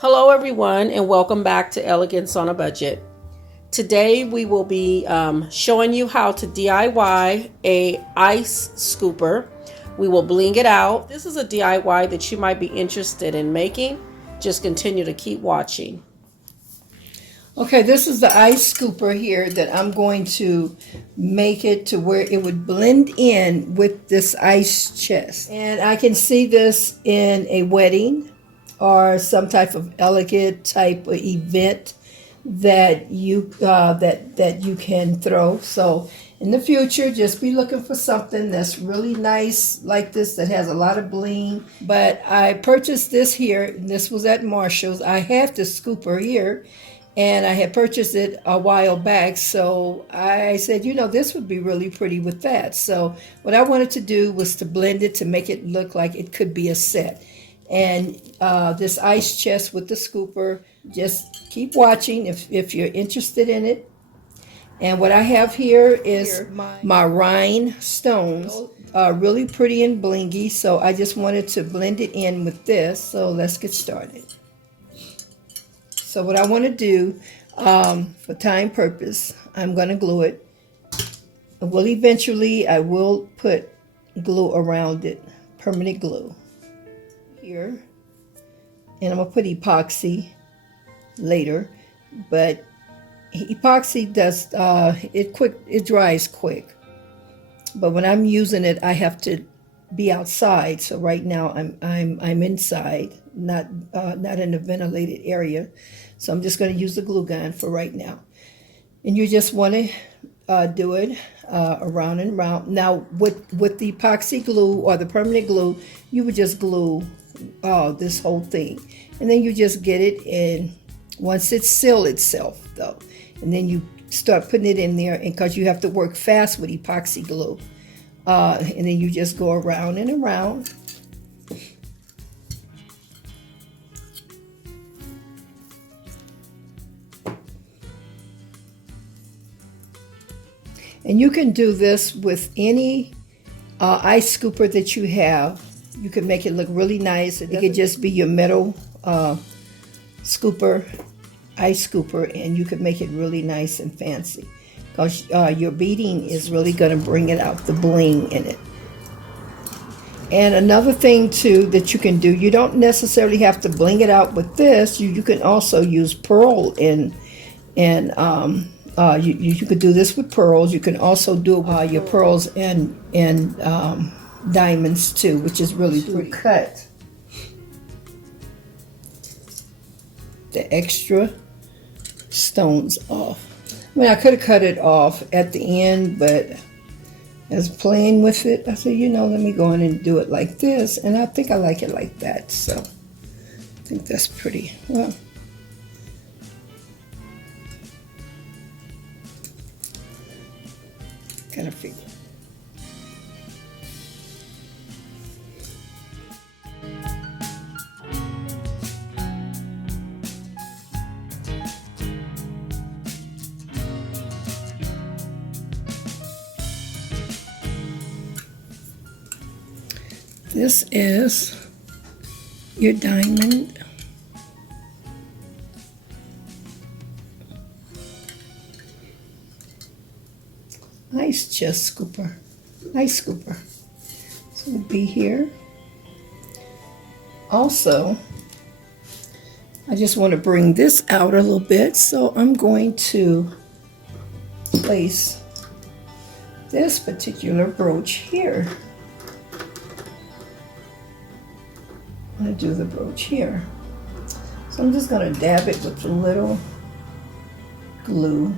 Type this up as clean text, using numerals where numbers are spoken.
Hello everyone and welcome back to Elegance on a Budget. Today we will be showing you how to DIY a ice scooper. We will bling it out. This is a DIY that you might be interested in making. Just continue to keep watching. Okay, this is the ice scooper here that I'm going to make it to where it would blend in with this ice chest. And I can see this in a wedding or some type of elegant type of event that you that you can throw. So in the future, just be looking for something that's really nice like this that has a lot of bling. But I purchased this here, and this was at Marshall's. I have the scooper here, and I had purchased it a while back. So I said, you know, this would be really pretty with that. So what I wanted to do was to blend it to make it look like it could be a set. And this ice chest with the scooper, just keep watching if you're interested in it. And what I have here is my rhinestones, really pretty and blingy. So I just wanted to blend it in with this. So let's get started. So what I want to do, for time purpose, I'm going to glue it. I will put glue around it, permanent glue here. And I'm going to put epoxy later, but epoxy does, it dries quick. But when I'm using it, I have to be outside. So right now I'm inside, not in a ventilated area. So I'm just going to use the glue gun for right now. And you just want to do it around and around. Now with the epoxy glue or the permanent glue, you would just glue this whole thing, and then you just get it in once it's sealed itself though, and then you start putting it in there, and because you have to work fast with epoxy glue, and then you just go around and around. And you can do this with any ice scooper that you have. You can make it look really nice. It could just be your metal scooper, ice scooper, and you could make it really nice and fancy. Because your beading is really going to bring it out, the bling in it. And another thing too that you can do, you don't necessarily have to bling it out with this. You can also use pearl you could do this with pearls. You can also do your pearls and diamonds too, which is really pretty. Cut the extra stones off. I mean, I could have cut it off at the end, but as playing with it, I said, you know, let me go in and do it like this, and I think I like it like that. So I think that's pretty well. Kind of figure. This is your diamond. Ice chest scooper, ice scooper. So it'll be here. Also, I just want to bring this out a little bit, so I'm going to place this particular brooch here. I'm going to do the brooch here. So I'm just going to dab it with a little glue.